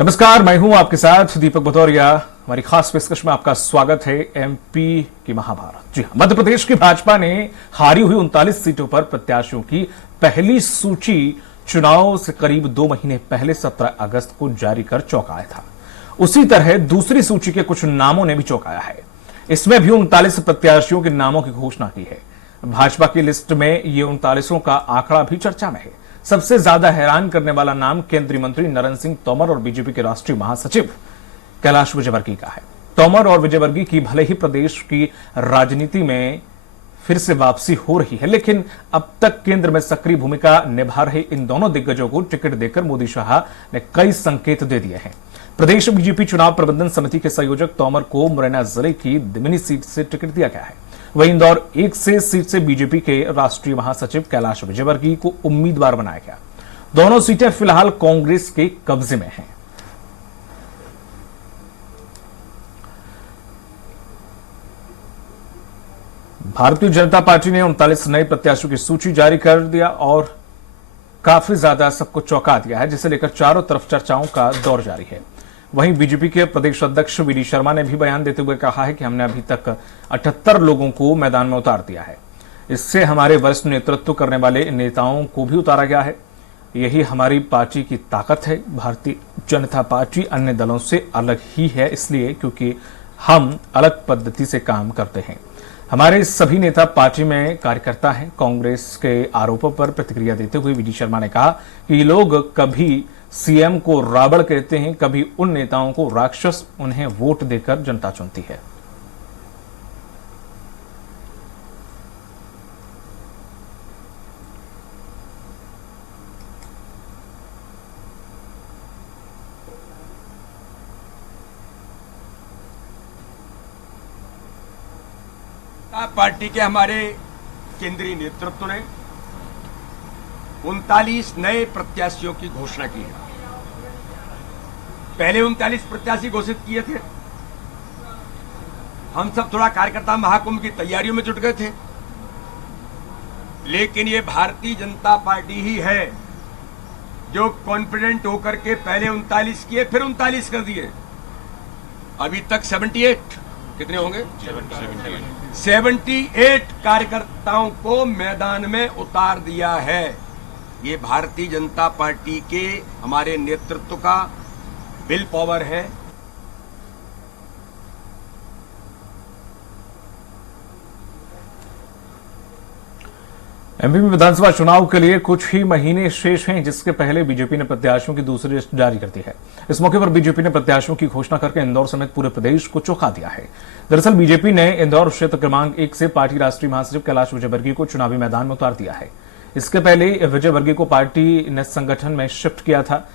नमस्कार, मैं हूं आपके साथ दीपक भदौरिया। हमारी खास पेशकश में आपका स्वागत है। एमपी की महाभारत। जी हां, मध्य प्रदेश की भाजपा ने हारी हुई 39 सीटों पर प्रत्याशियों की पहली सूची चुनाव से करीब 2 महीने पहले 17 अगस्त को जारी कर चौंकाया था। उसी तरह दूसरी सूची के कुछ नामों ने भी चौंकाया है। इसमें भी 39 प्रत्याशियों के नामों की घोषणा की है। भाजपा की लिस्ट में ये 39 का आंकड़ा भी चर्चा में है। सबसे ज्यादा हैरान करने वाला नाम केंद्रीय मंत्री नरेंद्र सिंह तोमर और बीजेपी के राष्ट्रीय महासचिव कैलाश विजयवर्गीय का है। तोमर और विजयवर्गीय की भले ही प्रदेश की राजनीति में फिर से वापसी हो रही है, लेकिन अब तक केंद्र में सक्रिय भूमिका निभा रहे इन दोनों दिग्गजों को टिकट देकर मोदी शाह ने कई संकेत दे दिए हैं। प्रदेश बीजेपी चुनाव प्रबंधन समिति के संयोजक तोमर को मुरैना जिले की दिमनी सीट से टिकट दिया गया है। वहीं इंदौर 1 से सीट से बीजेपी के राष्ट्रीय महासचिव कैलाश विजयवर्गीय को उम्मीदवार बनाया गया। दोनों सीटें फिलहाल कांग्रेस के कब्जे में हैं। भारतीय जनता पार्टी ने 39 नए प्रत्याशियों की सूची जारी कर दिया और काफी ज्यादा सबको चौंका दिया है, जिसे लेकर चारों तरफ चर्चाओं का दौर जारी है। वहीं बीजेपी के प्रदेश अध्यक्ष वी.डी. शर्मा ने भी बयान देते हुए कहा है कि हमने अभी तक 78 लोगों को मैदान में उतार दिया है। इससे हमारे वरिष्ठ नेतृत्व करने वाले नेताओं को भी उतारा गया है। यही हमारी पार्टी की ताकत है। भारतीय जनता पार्टी अन्य दलों से अलग ही है, इसलिए क्योंकि हम अलग पद्धति से काम करते हैं। हमारे सभी नेता पार्टी में कार्यकर्ता हैं। कांग्रेस के आरोपों पर प्रतिक्रिया देते हुए वी.डी. शर्मा ने कहा कि ये लोग कभी सीएम को रावण कहते हैं, कभी उन नेताओं को राक्षस। उन्हें वोट देकर जनता चुनती है। पार्टी के हमारे केंद्रीय नेतृत्व ने 39 नए प्रत्याशियों की घोषणा की है। पहले 39 प्रत्याशी घोषित किए थे। हम सब थोड़ा कार्यकर्ता महाकुंभ की तैयारियों में जुट गए थे, लेकिन ये भारतीय जनता पार्टी ही है जो कॉन्फिडेंट होकर के पहले 39 किए, फिर 39 कर दिए। अभी तक 78 कितने होंगे? 78 कार्यकर्ताओं को मैदान में उतार दिया है। ये भारतीय जनता पार्टी के हमारे नेतृत्व का विल पावर है। एमपी में विधानसभा चुनाव के लिए कुछ ही महीने शेष हैं, जिसके पहले बीजेपी ने प्रत्याशियों की दूसरी लिस्ट जारी कर दी है। इस मौके पर बीजेपी ने प्रत्याशियों की घोषणा करके इंदौर समेत पूरे प्रदेश को चौंका दिया है। दरअसल बीजेपी ने इंदौर क्षेत्र क्रमांक 1 से पार्टी राष्ट्रीय महासचिव कैलाश विजयवर्गीय को चुनावी मैदान में उतार दिया है। इसके पहले विजयवर्गीय को पार्टी ने संगठन में शिफ्ट किया था।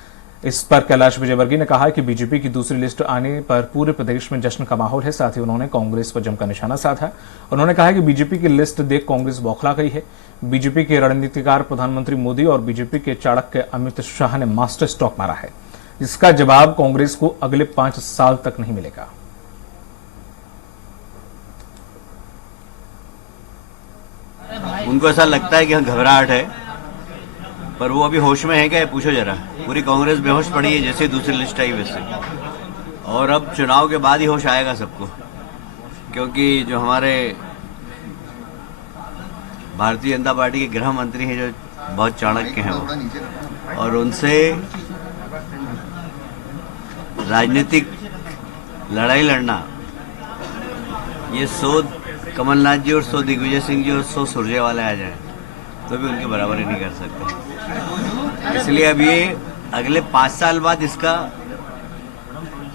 इस पर कैलाश विजयवर्गीय ने कहा कि बीजेपी की दूसरी लिस्ट आने पर पूरे प्रदेश में जश्न का माहौल है। साथ ही उन्होंने कांग्रेस पर जमकर निशाना साधा। उन्होंने कहा कि बीजेपी की लिस्ट देख कांग्रेस बौखला गई है। बीजेपी के रणनीतिकार प्रधानमंत्री मोदी और बीजेपी के चाणक्य अमित शाह ने मास्टर स्ट्रोक मारा है, जिसका जवाब कांग्रेस को अगले 5 साल तक नहीं मिलेगा। उनको ऐसा लगता है कि घबराहट है, पर वो अभी होश में है क्या? पूछो जरा। पूरी कांग्रेस बेहोश पड़ी है जैसे दूसरी लिस्ट आई वैसे। और अब चुनाव के बाद ही होश आएगा सबको, क्योंकि जो हमारे भारतीय जनता पार्टी के गृह मंत्री हैं, जो बहुत चाणक्य हैं वो, और उनसे राजनीतिक लड़ाई लड़ना, ये 100 कमलनाथ जी और 100 दिग्विजय सिंह जी और 100 सुरजेवाला आ जाए तो भी उनके बराबर ही नहीं कर सकते। इसलिए अब ये अगले 5 साल बाद इसका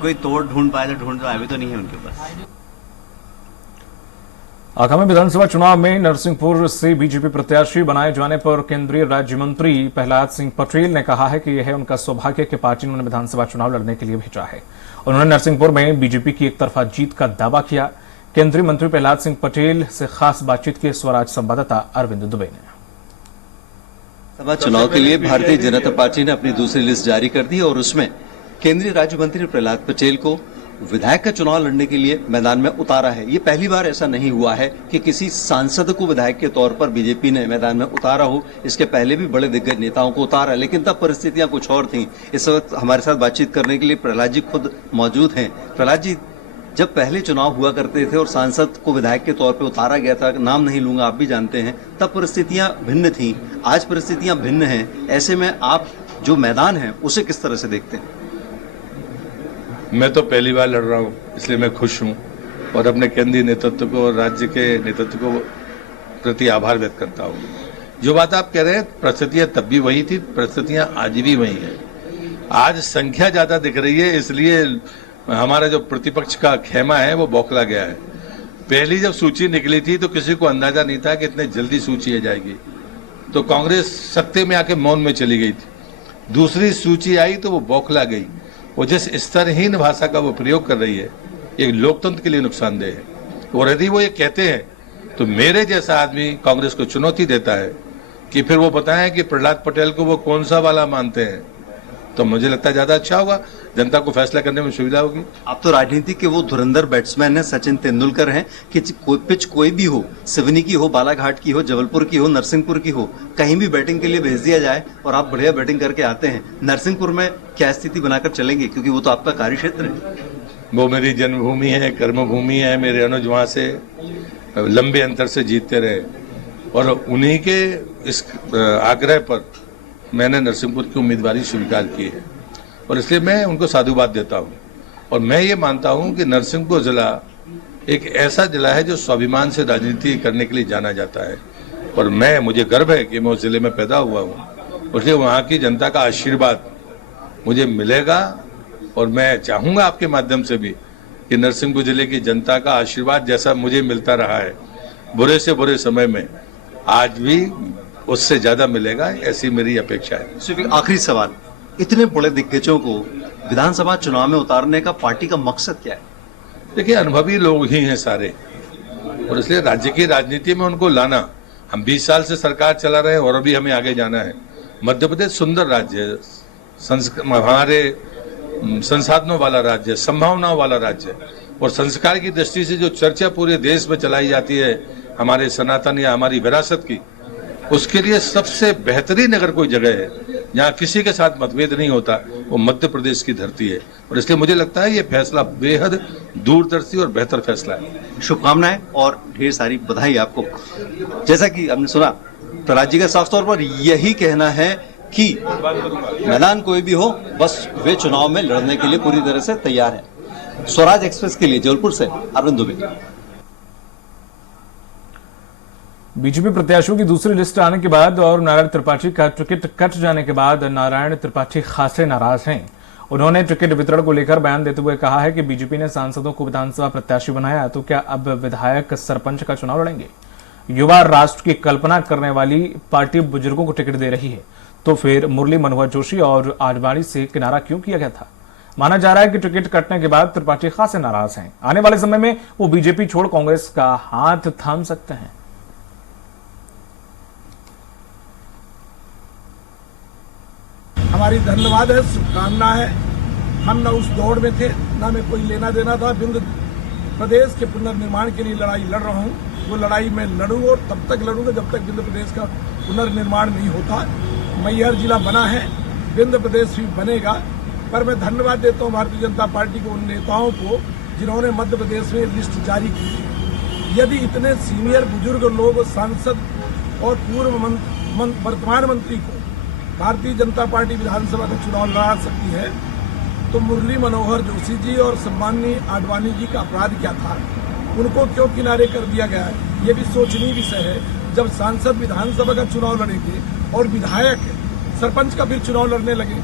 कोई तोड़ ढूंढ पाए तो ढूंढ, तो अभी तो नहीं है उनके पास। आगामी विधानसभा चुनाव में नरसिंहपुर से बीजेपी प्रत्याशी बनाए जाने पर केंद्रीय राज्य मंत्री प्रहलाद सिंह पटेल ने कहा है कि यह है उनका सौभाग्य कि पार्टी ने उन्हें विधानसभा चुनाव लड़ने के लिए भेजा है। उन्होंने नरसिंहपुर में बीजेपी की एक तरफा जीत का दावा किया। केंद्रीय मंत्री प्रहलाद सिंह पटेल से खास बातचीत की स्वराज संवाददाता अरविंद दुबे ने। सभा चुनाव के लिए भारतीय जनता पार्टी ने अपनी दूसरी लिस्ट जारी कर दी और उसमें केंद्रीय राज्य मंत्री प्रहलाद पटेल को विधायक का चुनाव लड़ने के लिए मैदान में उतारा है। ये पहली बार ऐसा नहीं हुआ है कि किसी सांसद को विधायक के तौर पर बीजेपी ने मैदान में उतारा हो। इसके पहले भी बड़े दिग्गज नेताओं को उतारा, लेकिन तब परिस्थितियां कुछ और थीं। इस वक्त हमारे साथ बातचीत करने के लिए प्रहलाद जी खुद मौजूद हैं। प्रहलाद जी, जब पहले चुनाव हुआ करते थे और सांसद को विधायक के तौर पर उतारा गया था, नाम नहीं लूंगा, आप भी जानते हैं, तब परिस्थितियां भिन्न थीं। आज परिस्थितियां भिन्न हैं। ऐसे में आप जो मैदान है उसे किस तरह से देखते हैं? मैं तो पहली बार लड़ रहा हूँ, इसलिए मैं खुश हूँ और अपने केंद्रीय नेतृत्व को और राज्य के नेतृत्व को प्रति आभार व्यक्त करता हूँ। जो बात आप कह रहे हैं, परिस्थितियां तब भी वही थी, परिस्थितियां आज भी वही हैं। आज संख्या ज्यादा दिख रही है, इसलिए हमारा जो प्रतिपक्ष का खेमा है वो बौखला गया है। पहली जब सूची निकली थी तो किसी को अंदाजा नहीं था कि इतने जल्दी सूची आ जाएगी, तो कांग्रेस सत्ते में आके मौन में चली गई थी। दूसरी सूची आई तो वो बौखला गई। वो जिस स्तरहीन भाषा का वो प्रयोग कर रही है, ये लोकतंत्र के लिए नुकसानदेह है। और यदि वो ये कहते हैं तो मेरे जैसा आदमी कांग्रेस को चुनौती देता है कि फिर वो बताएं कि प्रहलाद पटेल को वो कौन सा वाला मानते हैं, तो मुझे लगता है ज्यादा अच्छा होगा, जनता को फैसला करने में सुविधा होगी। आप तो राजनीति के वो धुरंधर बैट्समैन हैं, सचिन तेंदुलकर हैं, कि पिच कोई भी हो, सिवनी की हो, बालाघाट की हो, जबलपुर की हो, नरसिंहपुर की हो, कहीं भी बैटिंग के लिए भेज दिया जाए और आप बढ़िया बैटिंग करके आते हैं। नरसिंहपुर में क्या स्थिति बनाकर चलेंगे, क्योंकि वो तो आपका कार्य क्षेत्र है? वो मेरी जन्मभूमि है, कर्मभूमि है। मेरे अनुज वहां से लंबे अंतर से जीतते रहे और उन्हीं के इस आग्रह पर मैंने नरसिंहपुर की उम्मीदवारी स्वीकार की है और इसलिए मैं उनको साधुवाद देता हूं। और मैं ये मानता हूं कि नरसिंहपुर जिला एक ऐसा जिला है जो स्वाभिमान से राजनीति करने के लिए जाना जाता है और मुझे गर्व है कि मैं उस जिले में पैदा हुआ हूं। इसलिए वहां की जनता का आशीर्वाद मुझे मिलेगा और मैं चाहूंगा आपके माध्यम से भी कि नरसिंहपुर जिले की जनता का आशीर्वाद जैसा मुझे मिलता रहा है बुरे से बुरे समय में, आज भी उससे ज्यादा मिलेगा, ऐसी मेरी अपेक्षा है। सिर्फ एक आखिरी सवाल, इतने बड़े दिग्गजों को विधानसभा चुनाव में उतारने का पार्टी का मकसद क्या है? देखिए, अनुभवी लोग ही हैं सारे और इसलिए राज्य की राजनीति में उनको लाना। हम 20 साल से सरकार चला रहे हैं और अभी हमें आगे जाना है। मध्य प्रदेश सुंदर राज्य है, हमारे संसाधनों वाला राज्य है, संभावनाओं वाला राज्य है और संस्कार की दृष्टि से जो चर्चा पूरे देश में चलाई जाती है हमारे सनातन या हमारी विरासत की, उसके लिए सबसे बेहतरीन अगर कोई जगह है जहाँ किसी के साथ मतभेद नहीं होता, वो मध्य प्रदेश की धरती है और इसलिए मुझे लगता है ये फैसला बेहद दूरदर्शी और बेहतर फैसला है। शुभकामनाएं और ढेर सारी बधाई आपको। जैसा कि हमने सुना, प्रहलाद जी का साफ तौर पर यही कहना है कि मैदान कोई भी हो, बस वे चुनाव में लड़ने के लिए पूरी तरह से तैयार है। स्वराज एक्सप्रेस के लिए जबलपुर से अरविंद दुबे। बीजेपी प्रत्याशियों की दूसरी लिस्ट आने के बाद और नारायण त्रिपाठी का टिकट कट जाने के बाद नारायण त्रिपाठी खासे नाराज हैं। उन्होंने टिकट वितरण को लेकर बयान देते हुए कहा है कि बीजेपी ने सांसदों को विधानसभा प्रत्याशी बनाया, तो क्या अब विधायक सरपंच का चुनाव लड़ेंगे? युवा राष्ट्र की कल्पना करने वाली पार्टी बुजुर्गों को टिकट दे रही है, तो फिर मुरली मनोहर जोशी और आडवाणी से किनारा क्यों किया गया था? माना जा रहा है कि टिकट कटने के बाद त्रिपाठी खासे नाराज हैं। आने वाले समय में वो बीजेपी छोड़ कांग्रेस का हाथ थाम सकते हैं। हमारी धन्यवाद है, शुभकामना है। हम न उस दौड़ में थे, न में कोई लेना देना था। विंध्य प्रदेश के पुनर्निर्माण के लिए लड़ाई लड़ रहा हूँ। वो लड़ाई मैं लड़ूंगा और तब तक लड़ूंगा जब तक विंध्य प्रदेश का पुनर्निर्माण नहीं होता। मैहर जिला बना है, विंध्य प्रदेश भी बनेगा। पर मैं धन्यवाद देता हूँ भारतीय जनता पार्टी को, उन नेताओं को जिन्होंने मध्य प्रदेश में लिस्ट जारी की। यदि इतने सीनियर बुजुर्ग लोग, सांसद और पूर्व वर्तमान मंत्री को भारतीय जनता पार्टी विधानसभा का चुनाव लड़ा सकती है, तो मुरली मनोहर जोशी जी और सम्माननीय आडवाणी जी का अपराध क्या था? उनको क्यों किनारे कर दिया गया है? ये भी सोचनीय विषय है। जब सांसद विधानसभा का चुनाव लड़ेंगे और विधायक सरपंच का फिर चुनाव लड़ने लगे,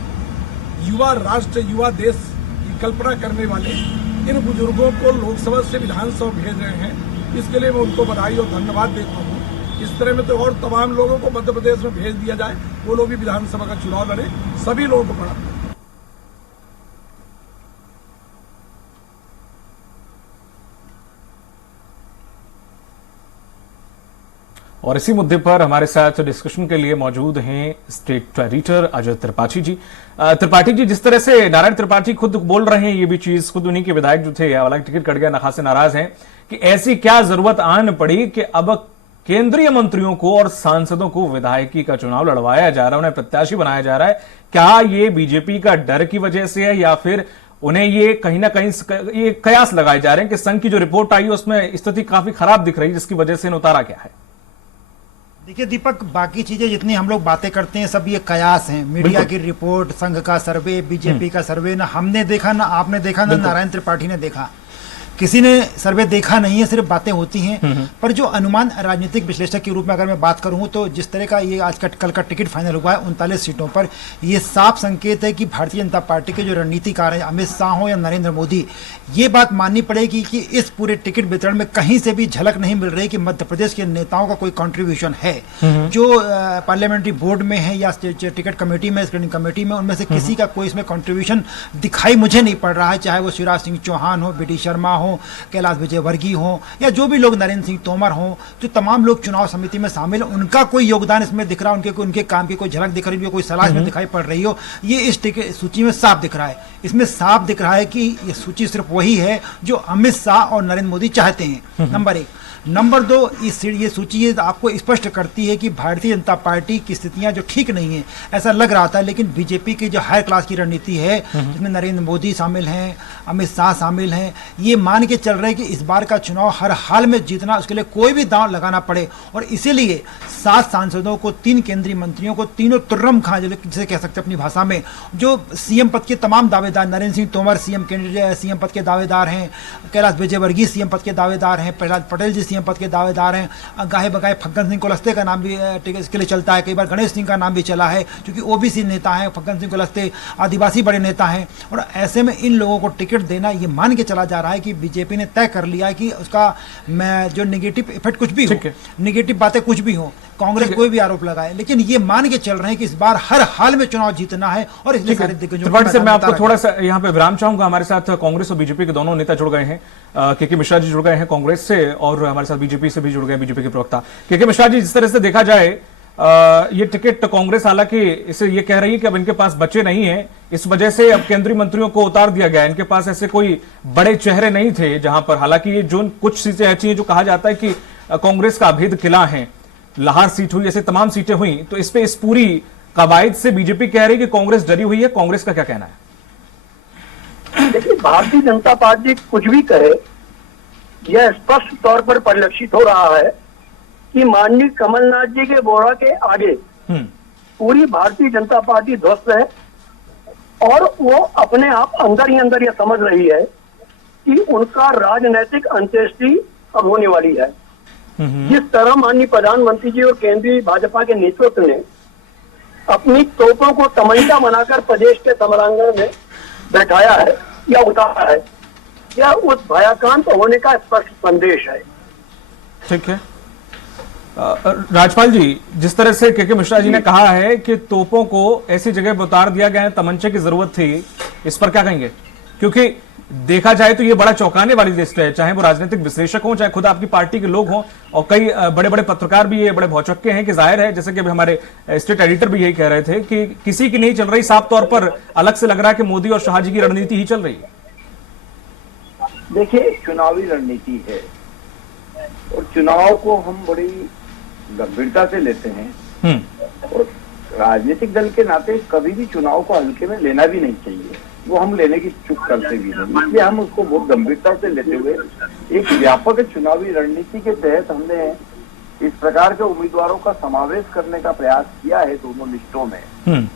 युवा राष्ट्र, युवा देश की कल्पना करने वाले इन बुजुर्गों को लोकसभा से विधानसभा भेज रहे हैं। इसके लिए मैं उनको बधाई और धन्यवाद देता हूँ। इस तरह में तो और तमाम लोगों को मध्य प्रदेश में भेज दिया जाए, वो लोग भी विधानसभा का चुनाव लड़े। सभी लोगों को प्रणाम। और इसी मुद्दे पर हमारे साथ डिस्कशन के लिए मौजूद हैं स्टेट एडिटर अजय त्रिपाठी जी। त्रिपाठी जी, जिस तरह से नारायण त्रिपाठी खुद बोल रहे हैं, ये भी चीज खुद उन्हीं के विधायक जो थे, हालांकि टिकट कट गया, नखा से नाराज हैं कि ऐसी क्या जरूरत आन पड़ी कि अब केंद्रीय मंत्रियों को और सांसदों को विधायकी का चुनाव लड़वाया जा रहा है, उन्हें प्रत्याशी बनाया जा रहा है। क्या ये बीजेपी का डर की वजह से है या फिर उन्हें ये कहीं ना कहीं ये कयास लगाए जा रहे हैं कि संघ की जो रिपोर्ट आई उसमें स्थिति काफी खराब दिख रही है, जिसकी वजह से इन्हें उतारा गया है? देखिए दीपक, बाकी चीजें जितनी हम लोग बातें करते हैं सब ये कयास हैं। मीडिया की रिपोर्ट, संघ का सर्वे, बीजेपी का सर्वे, ना हमने देखा, ना आपने देखा, ना नारायण त्रिपाठी ने देखा। किसी ने सर्वे देखा नहीं है, सिर्फ बातें होती हैं। पर जो अनुमान राजनीतिक विश्लेषक के रूप में अगर मैं बात करूं तो जिस तरह का ये आज का कल का टिकट फाइनल हुआ है 39 सीटों पर, ये साफ संकेत है कि भारतीय जनता पार्टी के जो रणनीतिकार हैं, अमित शाह हो या नरेंद्र मोदी, ये बात माननी पड़ेगी कि इस पूरे टिकट वितरण में कहीं से भी झलक नहीं मिल रही कि मध्य प्रदेश के नेताओं का कोई कंट्रीब्यूशन है। जो पार्लियामेंट्री बोर्ड में है या टिकट कमेटी में, स्क्रीनिंग कमेटी में, उनमें से किसी का कोई इसमें कंट्रीब्यूशन दिखाई मुझे नहीं पड़ रहा है। चाहे वो शिवराज सिंह चौहान हो, बीडी शर्मा हो, कैलाश विजयवर्गीय हो, या जो भी लोग, नरेंद्र सिंह तोमर हो, जो तमाम लोग चुनाव समिति में शामिल, उनका कोई योगदान इसमें दिख रहा है, उनके काम की कोई झलक दिख रही हो, कोई सलाह में दिखाई पड़ रही हो, ये इस सूची में साफ दिख रहा है। इसमें साफ दिख रहा है कि ये सूची सिर्फ वही है जो अमित शाह और नरेंद्र मोदी चाहते हैं, नंबर 1। नंबर 2, ये सूची ये आपको स्पष्ट करती है कि भारतीय जनता पार्टी की स्थितियां जो ठीक नहीं है, ऐसा लग रहा था। लेकिन बीजेपी की जो हायर क्लास की रणनीति है, जिसमें नरेंद्र मोदी शामिल हैं, अमित शाह शामिल हैं, ये मान के चल रहे हैं कि इस बार का चुनाव हर हाल में जीतना, उसके लिए कोई भी दांव लगाना पड़े। और इसीलिए 7 सांसदों को, 3 केंद्रीय मंत्रियों को, तीनों तुर्रम खां जिसे कह सकते हैं अपनी भाषा में, जो सीएम पद के तमाम दावेदार, नरेंद्र सिंह तोमर सीएम पद के दावेदार हैं, कैलाश विजयवर्गीय सीएम पद के दावेदार हैं, प्रहलाद पटेल जी सीएम पद के दावेदार हैं, गाहे बगाहे फग्गन सिंह कुलस्ते का नाम भी इसके लिए चलता है, कई बार गणेश सिंह का नाम भी चला है, क्योंकि ओबीसी नेता हैं फग्गन सिंह कुलस्ते, आदिवासी बड़े नेता हैं। और ऐसे में इन लोगों को टिकट देना, ये मान के चला जा रहा है कि बीजेपी ने तय कर लिया है कि उसका जो नेगेटिव इफेक्ट कुछ भी हो, नेगेटिव बातें कुछ भी हो, कांग्रेस कोई भी आरोप लगाए, लेकिन ये मान के चल रहे हैं कि इस बार हर हाल में चुनाव जीतना है। और इसलिए सारे दिग्गजों से मैं आपको थोड़ा सा यहाँ पे विराम चाहूंगा। हमारे साथ कांग्रेस और बीजेपी के दोनों नेता जुड़ गए हैं। के मिश्रा जी जुड़ गए हैं कांग्रेस से, और हमारे साथ बीजेपी से भी जुड़ गए बीजेपी के प्रवक्ता के मिश्रा जी। जिस तरह से देखा जाए, ये टिकट कांग्रेस हालांकि इसे ये कह रही है कि अब इनके पास बच्चे नहीं है, इस वजह से अब केंद्रीय मंत्रियों को उतार दिया गया। इनके पास ऐसे कोई बड़े चेहरे नहीं थे, जहां पर हालांकि ये जो कुछ सीटें ऐसी हैं जो कहा जाता है कि कांग्रेस का अभेद किला है, लाहौर सीट हुई, ऐसे तमाम सीटें हुई, तो इस पे इस पूरी कवायद से बीजेपी कह रही है कि कांग्रेस डरी हुई है। कांग्रेस का क्या कहना है? देखिए, भारतीय जनता पार्टी कुछ भी कहे, यह स्पष्ट तौर पर परिलक्षित हो रहा है कि माननीय कमलनाथ जी के बोरा के आगे पूरी भारतीय जनता पार्टी ध्वस्त है, और वो अपने आप अंदर ही अंदर यह समझ रही है कि उनका राजनीतिक अंत्येष्टि अब होने वाली है। जिस तरह माननीय प्रधानमंत्री जी और केंद्रीय भाजपा के नेतृत्व ने अपनी तोपों को तमंचा बनाकर प्रदेश के समरांगण में बैठाया है या उतारा है, यह उस भयाकांत होने का स्पष्ट संदेश है। ठीक है राजपाल जी, जिस तरह से के मिश्रा जी ने कहा है कि तोपों को ऐसी जगह पर उतार दिया गया है, तमंचे की जरूरत थी, इस पर क्या कहेंगे? क्योंकि देखा जाए तो ये बड़ा चौंकाने वाली लिस्ट है, चाहे वो राजनीतिक विश्लेषक हों, चाहे खुद आपकी पार्टी के लोग हों, और कई बड़े बड़े पत्रकार भी ये बड़े भौचक्के हैं कि जाहिर है, जैसे कि अभी हमारे स्टेट एडिटर भी यही कह रहे थे कि किसी की नहीं चल रही, साफ तौर पर अलग से लग रहा है कि मोदी और शाह जी की रणनीति ही चल रही है। देखिए, चुनावी रणनीति है और चुनाव को हम बड़ी गंभीरता से लेते हैं, और राजनीतिक दल के नाते कभी भी चुनाव को हल्के में लेना भी नहीं चाहिए, वो हम लेने की चूक करते भी नहीं। इसलिए हम उसको बहुत गंभीरता से लेते हुए एक व्यापक चुनावी रणनीति के तहत हमने इस प्रकार के उम्मीदवारों का समावेश करने का प्रयास किया है दोनों लिस्टों में,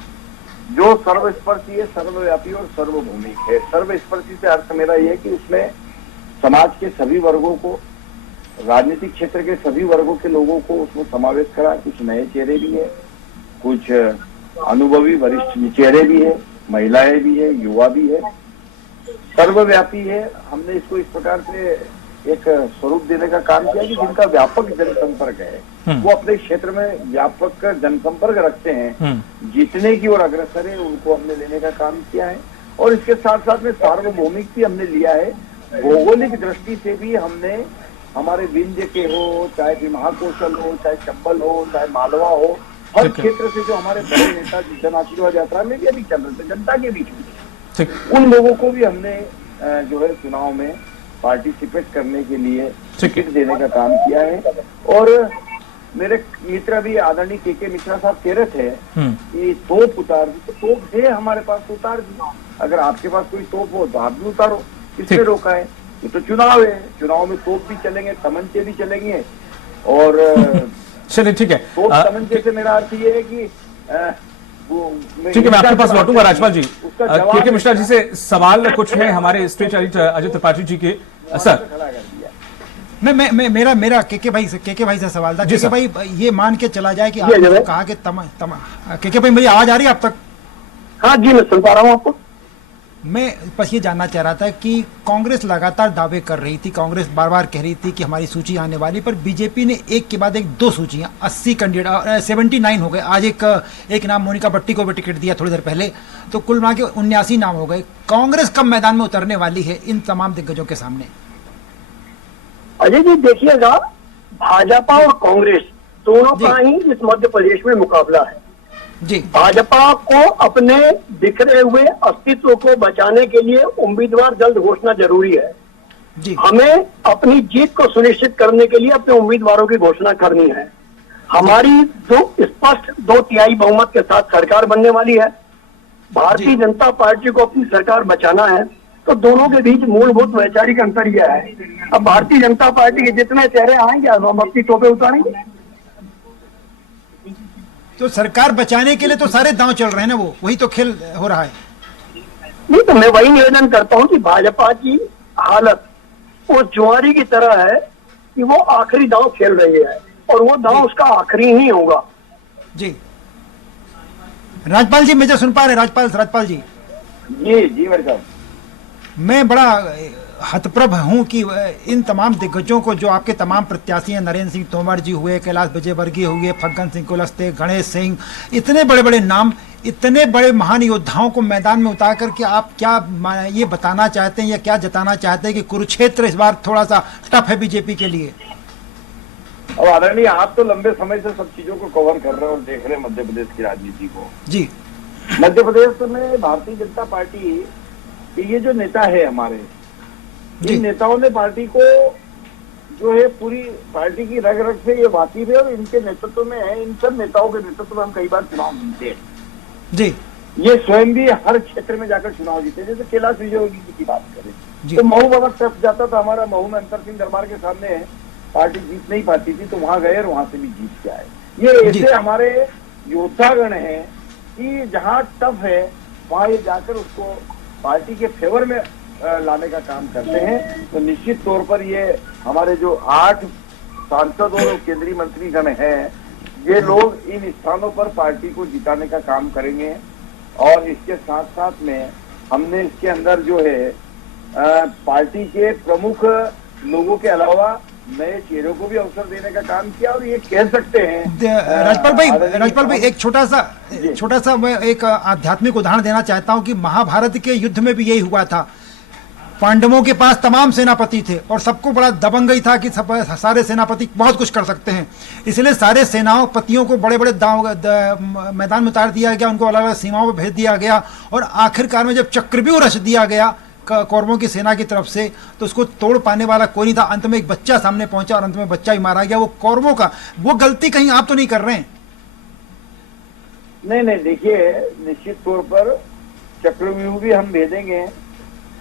जो सर्वस्पर्शी है, सर्वव्यापी और सर्वभौमिक है। सर्वस्पर्शी से अर्थ मेरा यह है कि उसमें समाज के सभी वर्गों को, राजनीतिक क्षेत्र के सभी वर्गों के लोगों को उसमें समावेश करा। कुछ नए चेहरे भी है, कुछ अनुभवी वरिष्ठ चेहरे भी है, महिलाएं भी है, युवा भी है, सर्वव्यापी है। हमने इसको इस प्रकार से एक स्वरूप देने का काम किया कि जिनका व्यापक जनसंपर्क है, वो अपने क्षेत्र में व्यापक जनसंपर्क रखते हैं, जीतने की ओर अग्रसर है, उनको हमने लेने का काम किया है। और इसके साथ साथ में सार्वभौमिक भी हमने लिया है, भौगोलिक दृष्टि से भी हमने हमारे विंध्य के हो, चाहे महाकौशल हो, चाहे चंबल हो, चाहे मालवा हो, हर क्षेत्र से जो हमारे बड़े नेता जन आशीर्वाद यात्रा में भी अभी चल रहे थे जनता के बीच में, उन लोगों को भी हमने जो है चुनाव में पार्टिसिपेट करने के लिए टिकट देने का काम किया है। और मेरे मित्र भी आदरणीय के मिश्रा साहब कह रहे थे कि तोप उतार दी, तो तोप है हमारे पास, तो उतार दी। अगर आपके पास कोई तोप हो तो आप भी उतारो, किसने रोका है? ये तो चुनाव है, चुनाव में तोप भी चलेंगे, तमंचे भी चलेंगे। और चलिए ठीक है, तोप तमंचे से मेरा अर्थ ये है कि ठीक है, मैं आपके पास लौटूंगा राजपाल जी। के मिश्रा जी से सवाल कुछ है हमारे स्टेट अजय त्रिपाठी जी के। सर मेरा के भाई से सवाल था। के भाई ये मान के चला जाए कि आपने कहा कि के भाई मेरी आवाज आ रही है आप तक? हाँ जी, मैं सुन पा रहा हूँ आपको। मैं बस ये जानना चाह रहा था कि कांग्रेस लगातार दावे कर रही थी, कांग्रेस बार बार कह रही थी कि हमारी सूची आने वाली, पर बीजेपी ने एक के बाद एक 2 सूचियां 80 कैंडिडेट 79 हो गए। आज एक नाम मोनिका भट्टी को भी टिकट दिया थोड़ी देर पहले, तो कुल मिला के 79 नाम हो गए। कांग्रेस कब मैदान में उतरने वाली है इन तमाम दिग्गजों के सामने? अजय जी देखिएगा, भाजपा और कांग्रेस दोनों का ही इस मध्य प्रदेश में मुकाबला है जी। भाजपा को अपने बिखरे हुए अस्तित्व को बचाने के लिए उम्मीदवार जल्द घोषणा जरूरी है जी। हमें अपनी जीत को सुनिश्चित करने के लिए अपने उम्मीदवारों की घोषणा करनी है। हमारी जो स्पष्ट 2/3 बहुमत के साथ सरकार बनने वाली है, भारतीय जनता पार्टी को अपनी सरकार बचाना है, तो दोनों के बीच मूलभूत वैचारिक अंतर यह है। अब भारतीय जनता पार्टी के जितने चेहरे आएंगे हम अपनी टोपे उतारेंगे। तो सरकार बचाने के लिए तो सारे दांव चल रहे हैं ना, वही तो खेल हो रहा है। नहीं तो मैं वही निवेदन करता हूं कि भाजपा की हालत वो जुआरी की तरह है कि वो आखिरी दांव खेल रही है और वो दांव उसका आखिरी ही होगा। जी राजपाल जी मुझे सुन पा रहे? राजपाल जी जी मेरे साहब, मैं बड़ा हतप्रभ हूं कि इन तमाम दिग्गजों को, जो आपके तमाम प्रत्याशी हैं, नरेंद्र सिंह तोमर जी हुए, कैलाश विजयवर्गीय हुए, फग्गन सिंह कुलस्ते, गणेश सिंह, इतने बड़े बड़े नाम, इतने बड़े महान योद्धाओं को मैदान में उतार करके आप क्या ये बताना चाहते हैं या क्या जताना चाहते हैं कि कुरुक्षेत्र इस बार थोड़ा सा टफ है बीजेपी के लिए? अब आदरणीय आप तो लंबे समय से सब चीजों को कवर कर रहे हैं और देख रहे हैं मध्य प्रदेश की राजनीति को जी। मध्य प्रदेश में भारतीय जनता पार्टी ये जो नेता है हमारे, इन नेताओं ने पार्टी को जो है पूरी पार्टी की रग रग से ये वाकिफ है और इनके नेतृत्व में है। इन सब नेताओं के नेतृत्व में हम कई बार चुनाव जीते हैं जी। ये स्वयं भी हर क्षेत्र में जाकर चुनाव जीते। जैसे कैलाश विजयवर्गीय की बात करें तो महू बाबा टफ जाता था हमारा, महू में अंतर सिंह दरबार के सामने पार्टी जीत नहीं पाती थी, तो वहां गए और वहां से भी जीत के आए। ये ऐसे हमारे योद्धागण हैं कि जहां टफ है वहां ये जाकर उसको पार्टी के फेवर में लाने का काम करते हैं। तो निश्चित तौर पर ये हमारे जो 8 सांसद और केंद्रीय मंत्रीगण हैं, ये लोग इन स्थानों पर पार्टी को जिताने का काम करेंगे। और इसके साथ साथ में हमने इसके अंदर जो है पार्टी के प्रमुख लोगों के अलावा नए चेहरों को भी अवसर देने का काम किया। और ये कह सकते हैं राजपाल भाई एक छोटा सा मैं एक आध्यात्मिक उदाहरण देना चाहता हूं कि महाभारत के युद्ध में भी यही हुआ था। पांडवों के पास तमाम सेनापति थे और सबको बड़ा दबंगई था कि सारे सेनापति बहुत कुछ कर सकते हैं, इसलिए सारे सेनापतियों को बड़े बड़े मैदान में उतार दिया गया, उनको अलग अलग सीमाओं पर भेज दिया गया। और आखिरकार में जब चक्रव्यूह रच दिया गया कौरवों की सेना की तरफ से, तो उसको तोड़ पाने वाला कोई नहीं था। अंत में एक बच्चा सामने पहुंचा और अंत में बच्चा ही मारा गया। वो कौरवों का वो गलती कहीं आप तो नहीं कर रहे हैं? नहीं, देखिए निश्चित तौर पर चक्रव्यूह भी हम भेजेंगे।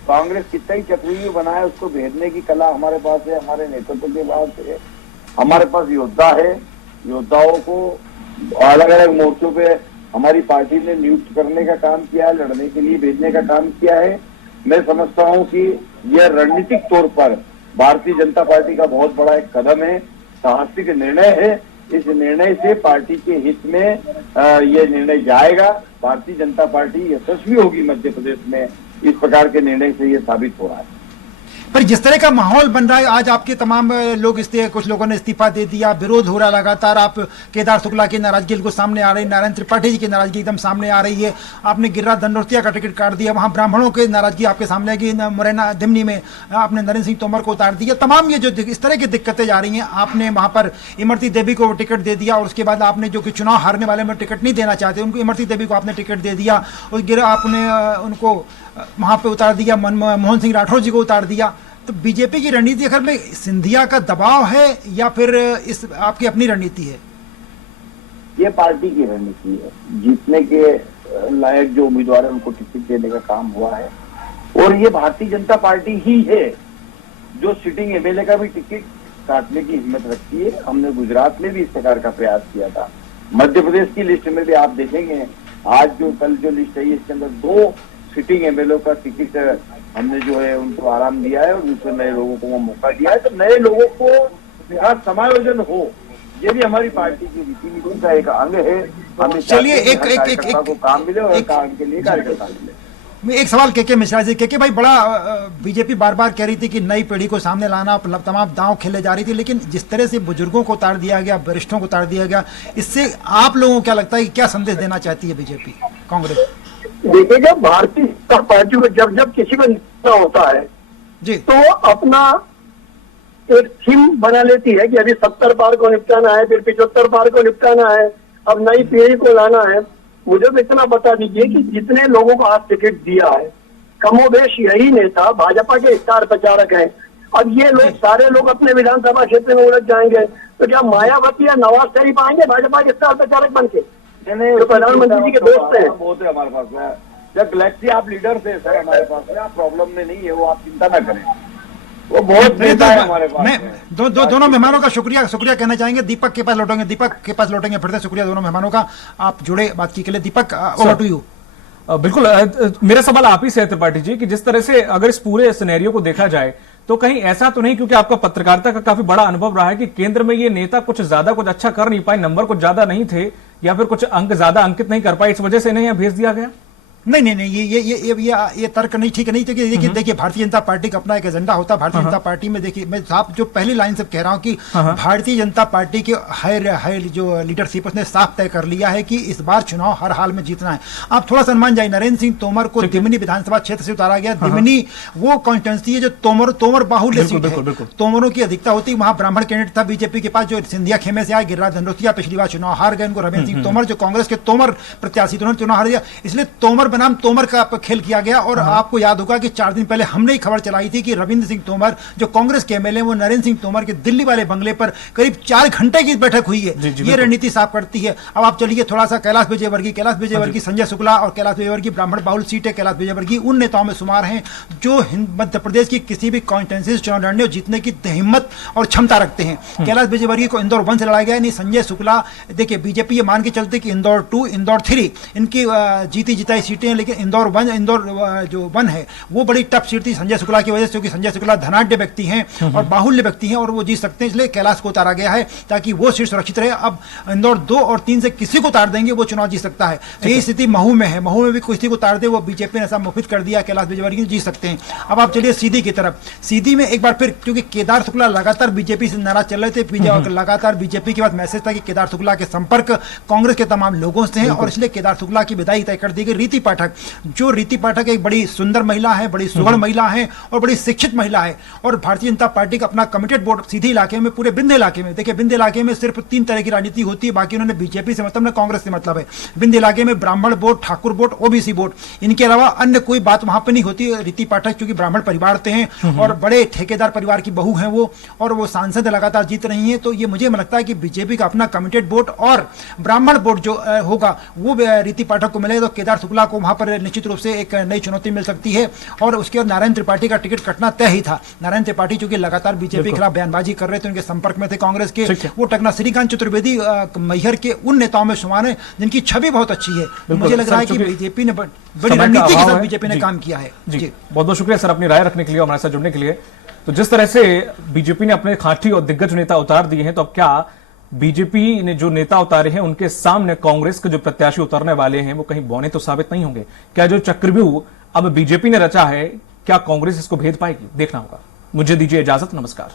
कांग्रेस कितना ही चक्रव्यूह बनाए, उसको भेजने की कला हमारे पास है, हमारे नेतृत्व के पास है। हमारे पास योद्धा है, योद्धाओं को अलग अलग मोर्चों पे हमारी पार्टी ने नियुक्त करने का काम किया है, लड़ने के लिए भेजने का काम किया है। मैं समझता हूं कि यह रणनीतिक तौर पर भारतीय जनता पार्टी का बहुत बड़ा एक कदम है, साहसिक निर्णय है। इस निर्णय से पार्टी के हित में यह निर्णय जाएगा। भारतीय जनता पार्टी यशस्वी होगी मध्य प्रदेश में, इस प्रकार के निर्णय से यह साबित हो रहा है। पर जिस तरह का माहौल बन रहा है आज, आपके तमाम लोग कुछ लोगों ने इस्तीफा दे दिया, विरोध हो रहा है लगातार, आप केदार शुक्ला की नाराजगी बिल्कुल सामने आ रही है, नारायण त्रिपाठी जी की नाराजगी एकदम सामने आ रही है, आपने गिरिराज दंडोतिया का टिकट काट दिया, वहां ब्राह्मणों की नाराजगी आपके सामने आएगी, मुरैना दिमनी में आपने नरेंद्र सिंह तोमर को उतार दिया, तमाम ये जो इस तरह की दिक्कतें जा रही हैं, आपने वहां पर इमरती देवी को टिकट दे दिया और उसके बाद आपने जो कि चुनाव हारने वाले में टिकट नहीं देना चाहते उनको, इमरती देवी को आपने टिकट दे दिया और आपने उनको वहां पे उतार दिया, मोहन सिंह राठौर जी को उतार दिया। तो बीजेपी की रणनीति अगर में सिंधिया का दबाव है या फिर इस आपकी अपनी रणनीति है? ये पार्टी की रणनीति है, जीतने के लायक जो उम्मीदवार है उनको टिकट देने का काम हुआ है और ये भारतीय जनता पार्टी ही है जो सिटिंग एमएलए का भी टिकट काटने की हिम्मत रखती है। हमने गुजरात में भी इस प्रकार का प्रयास किया था, मध्य प्रदेश की लिस्ट में भी आप देखेंगे आज जो कल जो लिस्ट है इसके अंदर 2 सिटिंग एमएलए का टिकट हमने जो है उनको आराम दिया है और दूसरे नए लोगों को मौका दिया है। तो नए लोगों को यहाँ समायोजन हो, ये भी हमारी पार्टी की रीति नीति का एक अंग है। हमें चलिए एक को काम मिले और काम के लिए कार्यकर्ता मिले। मैं एक सवाल के मिश्रा जी, के भाई बड़ा बीजेपी बार बार कह रही थी कि नई पीढ़ी को सामने लाना, तमाम दांव खेले जा रही थी, लेकिन जिस तरह से बुजुर्गों को उतार दिया गया, वरिष्ठों को उतार दिया गया, इससे आप लोगों को क्या लगता है कि क्या संदेश देना चाहती है बीजेपी कांग्रेस? देखिए, जब भारतीय जनता पार्टी को जब किसी को निपटाना होता है जी तो अपना एक थीम बना लेती है कि अभी 70 पार को निपटाना है, फिर 75 पार को निपटाना है, अब नई पीढ़ी को लाना है। मुझे तो इतना बता दीजिए कि जितने लोगों को आज टिकट दिया है कमोबेश यही नेता भाजपा के स्टार प्रचारक हैं। अब ये लोग सारे लोग अपने विधानसभा क्षेत्र में उलझ जाएंगे तो क्या मायावती या नवाज शरीफ आएंगे भाजपा के स्टार प्रचारक बन के? तो प्रधानमंत्री जी के दोस्त हैं। बहुत है हमारे पास में, जब गैलेक्सी आप लीडर थे सर हमारे पास में, आप प्रॉब्लम में नहीं है, वो आप चिंता ना करें, वो बहुत नेता है हमारे पास। मैं दोनों मेहमानों का शुक्रिया कहना चाहेंगे। दीपक के पास लौटेंगे फिर से। शुक्रिया दोनों मेहमानों का, आप जुड़े बातचीत के लिए। दीपक, ओवर टू यू। बिल्कुल, मेरा सवाल आप ही से है त्रिपाठी जी कि जिस तरह से अगर इस पूरे सिनेरियो को देखा जाए तो कहीं ऐसा तो नहीं, क्योंकि आपका पत्रकारिता का काफी बड़ा अनुभव रहा है, कि केंद्र में ये नेता कुछ अच्छा कर नहीं पाए, नंबर कुछ ज्यादा नहीं थे या फिर कुछ अंक ज्यादा अंकित नहीं कर पाए, इस वजह से इन्हें यहां भेज दिया गया? नहीं, ये तर्क नहीं ठीक नहीं। देखिए भारतीय जनता पार्टी का अपना एक एजेंडा होता है। भारतीय जनता पार्टी में देखिए, मैं साफ जो पहली लाइन से कह रहा हूं कि भारतीय जनता पार्टी के हायर जो लीडरशिप उसने साफ तय कर लिया है कि इस बार चुनाव हर हाल में जीतना है। आप थोड़ा सा अनुमान जाए, नरेंद्र सिंह तोमर को दिमनी विधानसभा क्षेत्र से उतारा गया। दिमनी वो कॉन्स्टिट्यूंसी है जो तोमर बाहुल्य सीट है, तोमरों की अधिकता होती है। वहां ब्राह्मण कैंडिडेट था बीजेपी के पास जो सिंधिया खेमे से आया, गिरिराज दंडोतिया पिछली बार चुनाव हार गए, उनको रविंद्र सिंह तोमर जो कांग्रेस के तोमर प्रत्याशी थे उन्होंने चुनाव हार दिया, इसलिए तोमर बनाम तोमर का खेल किया गया। और आपको याद होगा कि 4 दिन पहले हमने ही खबर चलाई थी कि रविंद्र सिंह तोमर जो कांग्रेस के एमएलए, वो नरेंद्र सिंह तोमर के दिल्ली वाले बंगले पर करीब 4 घंटे की बैठक हुई है। ये रणनीति साफ करती है। अब आप चलिए थोड़ा सा कैलाश विजयवर्गीय, संजय शुक्ला और कैलाश विजयवर्गीय ब्राह्मण बाहुल सीट है। कैलाश विजयवर्गीय उन नेताओं में शुमार हैं जो मध्य प्रदेश की किसी भी कॉन्स्टिट्यूंसी से चुनाव लड़ने और जीतने की हिम्मत और क्षमता रखते हैं। कैलाश विजयवर्गीय को इंदौर 1 से लड़ाया गया, नहीं संजय शुक्ला, देखिए बीजेपी ये मान के चलते कि इंदौर 2, इंदौर 3 इनकी जीती जिताई सीटें हैं, लेकिन इंदौर जो 1 है वो बड़ी टफ सीट थी संजय शुक्ला की वजह से, क्योंकि संजय शुक्ला धनाढ्य व्यक्ति हैं और बाहुल्य व्यक्ति हैं और वो जीत सकते हैं, इसलिए कैलाश को उतारा गया है ताकि वो सीट सुरक्षित रहे। अब इंदौर 2 और 3 से किसी को उतार देंगे वो चुनाव जीत सकता है। यही स्थिति महू में है, महू में भी किसी को उतार दे वो बीजेपी ने ऐसा मुफित कर दिया, कैलाश विजयवर्गीय जीत सकते हैं। अब आप चलिए सीधी की तरफ। सीधी में एक बार फिर, क्योंकि केदार शुक्ला लगातार बीजेपी से नाराज चल रहे थे, लगातार बीजेपी के पास मैसेज था कि केदार शुक्ला के संपर्क कांग्रेस के तमाम लोगों से हैं और इसलिए केदार शुक्ला की विदाई तय कर दी गई। रीति पाठक एक बड़ी सुंदर महिला है, बड़ी सुगढ़ महिला है और बड़ी शिक्षित महिला है और भारतीय जनता पार्टी का अपना कमिटेड बोर्ड सीधी इलाके में, पूरे विंध्य इलाके में, देखिए विंध्य इलाके में सिर्फ 3 तरह की राजनीति होती है, बाकी उन्होंने बीजेपी से मतलब, कांग्रेस से मतलब है। विंध्य इलाके में ब्राह्मण vote, Thakur vote, OBC vote, इनके अलावा अन्य कोई बात वहां पर नहीं होती। रीति पाठक क्योंकि ब्राह्मण परिवार से हैं और बड़े ठेकेदार परिवार की बहू हैं वो, और वो सांसद लगातार जीत रही है, तो ये मुझे लगता है कि बीजेपी का अपना कमिटेड वोट और ब्राह्मण वोट जो होगा वो रीति पाठक को मिलेगा, तो केदार शुक्ला को वहां पर निश्चित रूप से एक नई चुनौती मिल सकती है। और उसके बाद नारायण त्रिपाठी का टिकट कटना तय ही था। नारायण त्रिपाठी चूंकि लगातार बीजेपी के खिलाफ बयानबाजी कर रहे थे, उनके संपर्क में थे कांग्रेस के, वो टकना। श्रीकांत चतुर्वेदी मैहर के उन नेताओं में शुमार है जिनकी छवि बहुत अच्छी है। मुझे लग रहा है कि बीजेपी ने बड़ी रणनीति के साथ बीजेपी ने काम किया है। जी बहुत बहुत शुक्रिया सर अपनी राय रखने के लिए, हमारे साथ जुड़ने के लिए। तो जिस तरह से बीजेपी ने अपने खांटी और दिग्गज नेता उतार दिए हैं, तो अब क्या बीजेपी ने जो नेता उतारे हैं उनके सामने कांग्रेस के जो प्रत्याशी उतरने वाले हैं वो कहीं बौने तो साबित नहीं होंगे? क्या जो चक्रव्यूह अब बीजेपी ने रचा है, क्या कांग्रेस इसको भेद पाएगी? देखना होगा। मुझे दीजिए इजाजत, नमस्कार।